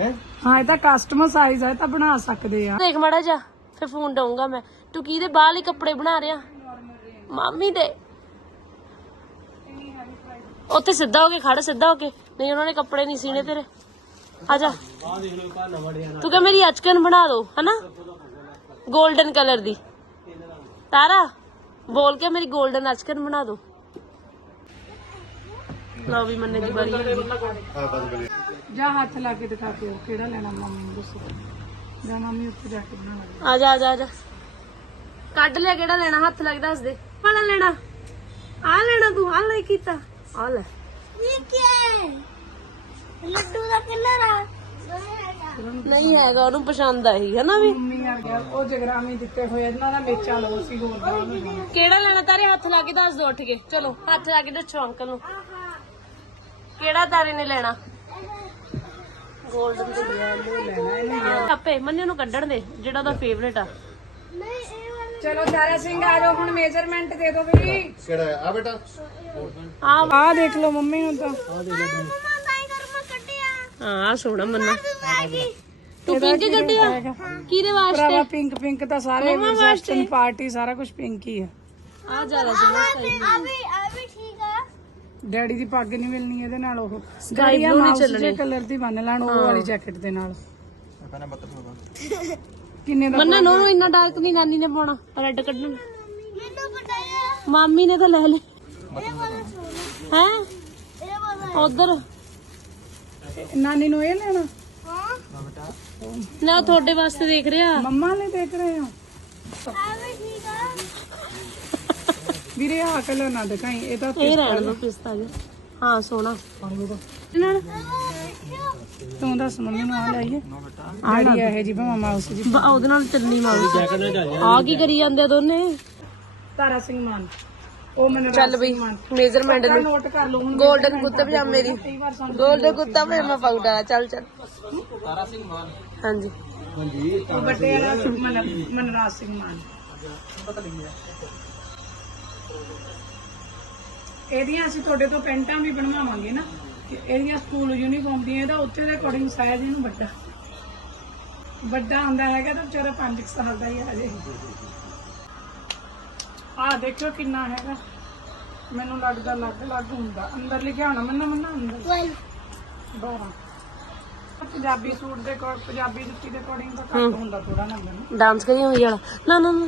ਹੈ? ਹਾਂ ਇਹ ਤਾਂ ਕਸਟਮਰ ਸਾਈਜ਼ ਹੈ ਇਹ ਤਾਂ ਬਣਾ ਸਕਦੇ ਆ। ਦੇਖ ਮੜਾ ਜਾ ਫਿਰ ਫੋਨ ਡਾਉਂਗਾ ਮੈਂ। ਤੂੰ ਕਿਹਦੇ ਬਾਹਰ ਹੀ ਕੱਪੜੇ ਬਣਾ ਰਿਹਾ? ਮਾਮੀ ਦੇ। ਉੱਥੇ ਸਿੱਧਾ ਹੋ ਕੇ ਖੜ ਸਿੱਧਾ ਹੋ ਕੇ। ਨਹੀਂ ਉਹਨਾਂ ਨੇ ਕੱਪੜੇ ਨਹੀਂ ਸੀਨੇ ਤੇਰੇ। ਆ ਜਾ। ਤੂੰ ਕਹ ਮੇਰੀ ਅਚਕਨ ਬਣਾ ਦੋ ਹਨਾ? 골ਡਨ ਕਲਰ ਦੀ। ਤਾਰਾ ਬੋਲ ਕੇ ਮੇਰੀ 골ਡਨ ਅਚਕਨ ਬਣਾ ਦੋ। ਲਓ ਵੀ ਮੰਨੇ ਦੀ ਹੈਗੀ। ਜਾ ਹੱਥ ਲਾ ਕੇ ਦਿਖਾ ਕੇ ਆਓ, ਕਿਹੜਾ ਲੈਣਾ ਮੰਮੀ ਨੂੰ ਦੱਸੋ। ਜਾ ਮੰਮੀ ਉੱਥੇ ਜਾ ਕੇ ਬਣਾਉਣਾ ਆ ਜਾ ਆ ਜਾ ਆ ਜਾ। ਕੱਢ ਲਿਆ ਕਿਹੜਾ ਲੈਣਾ? ਹੱਥ ਲੱਗ ਦੱਸ ਦੇ। ਵਾਲਾ ਲੈਣਾ। ਆ ਲੈਣਾ ਤੂੰ ਆ ਲੈ ਕੀਤਾ। ਆ ਲੈ। ਇਹ ਕੀ ਹੈ ਲੱਡੂ ਦਾ ਕਲਰ ਆ ਨਹੀਂ ਹੈਗਾ ਉਹਨੂੰ ਪਸੰਦ ਆਈ ਹੈ ਨਾ ਵੀ? ਮੰਮੀ ਆ ਗਿਆ ਉਹ ਜਗਰਾਮੀ ਦਿੱਤੇ ਹੋਏ ਇਹਨਾਂ ਦਾ ਮੇਚਾ ਲਓ ਸੀ ਹੋਰ ਲੈਣਾ। ਕਿਹੜਾ ਲੈਣਾ ਤਾਰੇ? ਹੱਥ ਲਾ ਕੇ ਦੱਸ ਦੋ ਉੱਠ ਕੇ। ਚਲੋ ਹੱਥ ਲਾ ਕੇ ਦੱਸੋ ਅੰਕਲ ਨੂੰ। ਕਿਹੜਾ ਤਾਰੇ ਨੇ ਲੈਣਾ? 골ਡਨ ਤੇ ਲੈਣਾ ਆਪੇ ਮੰਨੇ ਨੂੰ ਕੱਢਣ ਦੇ ਜਿਹੜਾ ਉਹਦਾ ਫੇਵਰੇਟ ਆ। ਨਹੀਂ ਇਹ ਵਾਲਾ ਚਲੋ ਤਾਰਾ ਸਿੰਘ ਆ ਜਾਓ ਹੁਣ ਮੇਜ਼ਰਮੈਂਟ ਦੇ ਦਿਓ ਵੀ ਕਿਹੜਾ ਆ ਬੇਟਾ? ਆ। ਆਹ ਦੇਖ ਲਓ ਮੰਮੀ ਨੂੰ ਤਾਂ। ਮਮਾ ਕਾਈ ਕਰ ਮੈਂ ਕੱਢਿਆ। ਹਾਂ ਸੋਹਣਾ ਮੰਨਾ। ਆ ਗਈ। ਤੂੰ ਪਿੰਕ ਕੱਢਿਆ? ਕਿਹਦੇ ਵਾਸਤੇ? ਭਰਾਵਾ ਪਿੰਕ ਪਿੰਕ ਤਾਂ ਸਾਰੇ ਰਿਸੈਪਸ਼ਨ ਪਾਰਟੀ ਸਾਰਾ ਕੁਝ ਪਿੰਕ ਹੀ ਆ। ਆ ਜ਼ਿਆਦਾ ਸੋਹਣਾ ਆ ਵੀ ਆ ਵੀ ਆ ਵੀ ਠੀਕ ਆ ਡੈਡੀ ਦੀ ਪੱਗ ਨਹੀਂ ਮਿਲਣੀ ਇਹਦੇ ਨਾਲ ਉਹ। Sky blue ਨੀ ਚੱਲਣੀ। ਕਲਰ ਦੀ ਬੰਨ ਲੈਣ ਉਹ ਵਾਲੀ ਜੈਕਟ ਦੇ ਨਾਲ। ਕਿੰਨੇ ਦਾ ਮੰਨਾ ਨੋ ਇੰਨਾ ਡਾਰਕ ਨਹੀਂ ਨਾਨੀ ਨੇ ਪਾਉਣਾ ਰੈੱਡ ਕੱਢਣ। ਮੈਨੂੰ ਪਟਾਇਆ ਮਾਮੀ ਨੇ ਤਾਂ ਲੈ ਲੇ। ਇਹ ਵਾਲਾ ਸੋਨਾ ਹੈ? ਇਹ ਵਾਲਾ ਉਧਰ। ਨਾਨੀ ਨੂੰ ਇਹ ਲੈਣਾ? ਹਾਂ। ਨਾ ਤੁਹਾਡੇ ਵਾਸਤੇ ਦੇਖ ਰਿਹਾ। ਮੰਮਾ ਨੇ ਦੇਖ ਰਹੇ ਆ। ਆ ਵੀ ਠੀਕ ਆ ਵੀਰੇ ਆ ਕਲਰ ਨਾ ਦਿਖਾਈ ਇਹ ਤਾਂ ਇਹ ਰਹਿਣ ਦੋ ਪਿਸਤਾ ਜਿਹਾ ਹਾਂ ਸੋਹਣਾ। ਨਾਲ? ਤੂੰ ਦੱਸ ਮੰਮੀ ਨੂੰ ਆ ਲਈਏ। ਆੜੀ ਇਹ ਜੀ ਭਾਵੇਂ ਮਾਊਸ ਜੀ। ਬ- ਉਹਦੇ ਨਾਲ ਚੰਨੀ ਮਾਰੀ ਆ ਕੀ ਕਰੀ ਜਾਂਦੇ ਆ ਦੋਨੇ? ਤਾਰਾ ਸਿੰਘ ਮਾਨ। ਉਹ ਮੈਨੂੰ ਚੱਲ ਬਈ ਮੇਜ਼ਰਮੈਂਟ ਨੂੰ। ਨੋਟ ਕਰ ਲਓ ਹੁਣ 골ਡਨ ਕੁੱਤੇ ਪਜਾਮੇ ਦੀ। ਕਈ ਵਾਰ ਸਾਨੂੰ 골ਡਨ ਕੁੱਤਾ ਪਜਾਮਾ ਪਾਉਡਾ ਚੱਲ ਚੱਲ। ਤਾਰਾ ਸਿੰਘ ਮਾਨ। ਹਾਂਜੀ। ਉਹ ਵੱਡੇ ਵਾਲਾ ਮਨ। ਮਨਰਾਜ ਸਿੰਘ ਮਾਨ। ਇਹਦੀਆਂ ਅਸੀਂ ਤੁਹਾਡੇ ਤੋਂ ਪੈਂਟਾਂ ਵੀ ਬਣਵਾਵਾਂਗੇ ਨਾ ਤੇ ਇਹਦੀਆਂ ਸਕੂਲ ਯੂਨੀਫਾਰਮ ਦੀਆਂ ਇਹਦਾ ਉੱਤੇ ਦੇ ਅਕੋਰਡਿੰਗ ਸਾਈਜ਼ ਇਹਨੂੰ ਵੱਡਾ। ਵੱਡਾ ਹੁੰਦਾ ਹੈਗਾ ਤਾਂ ਵਿਚਾਰਾ 5 ਸਾਲ ਦਾ ਹੀ ਆ ਜੇ। ਆ ਦੇਖੋ ਕਿੰਨਾ ਹੈਗਾ। ਮੈਨੂੰ ਲੱਗਦਾ ਲੱਗ ਲੱਗ ਹੁੰਦਾ। ਅੰਦਰ ਲਿਖਿਆ ਹੋਣਾ ਮੰਨਾ ਮੰਨਾ ਅੰਦਰ। 12 ਪੰਜਾਬੀ ਸੂਟ ਦੇ ਕੋਲ ਪੰਜਾਬੀ ਜੁੱਤੀ ਦੇ ਅਕੋਰਡਿੰਗ ਤਾਂ ਘੱਟ ਹੁੰਦਾ ਥੋੜਾ ਨੰਬਰ ਡਾਂਸ ਕਰੀ ਹੋਈ ਵਾਲਾ ਨਾ ਨਾ ਨਾ।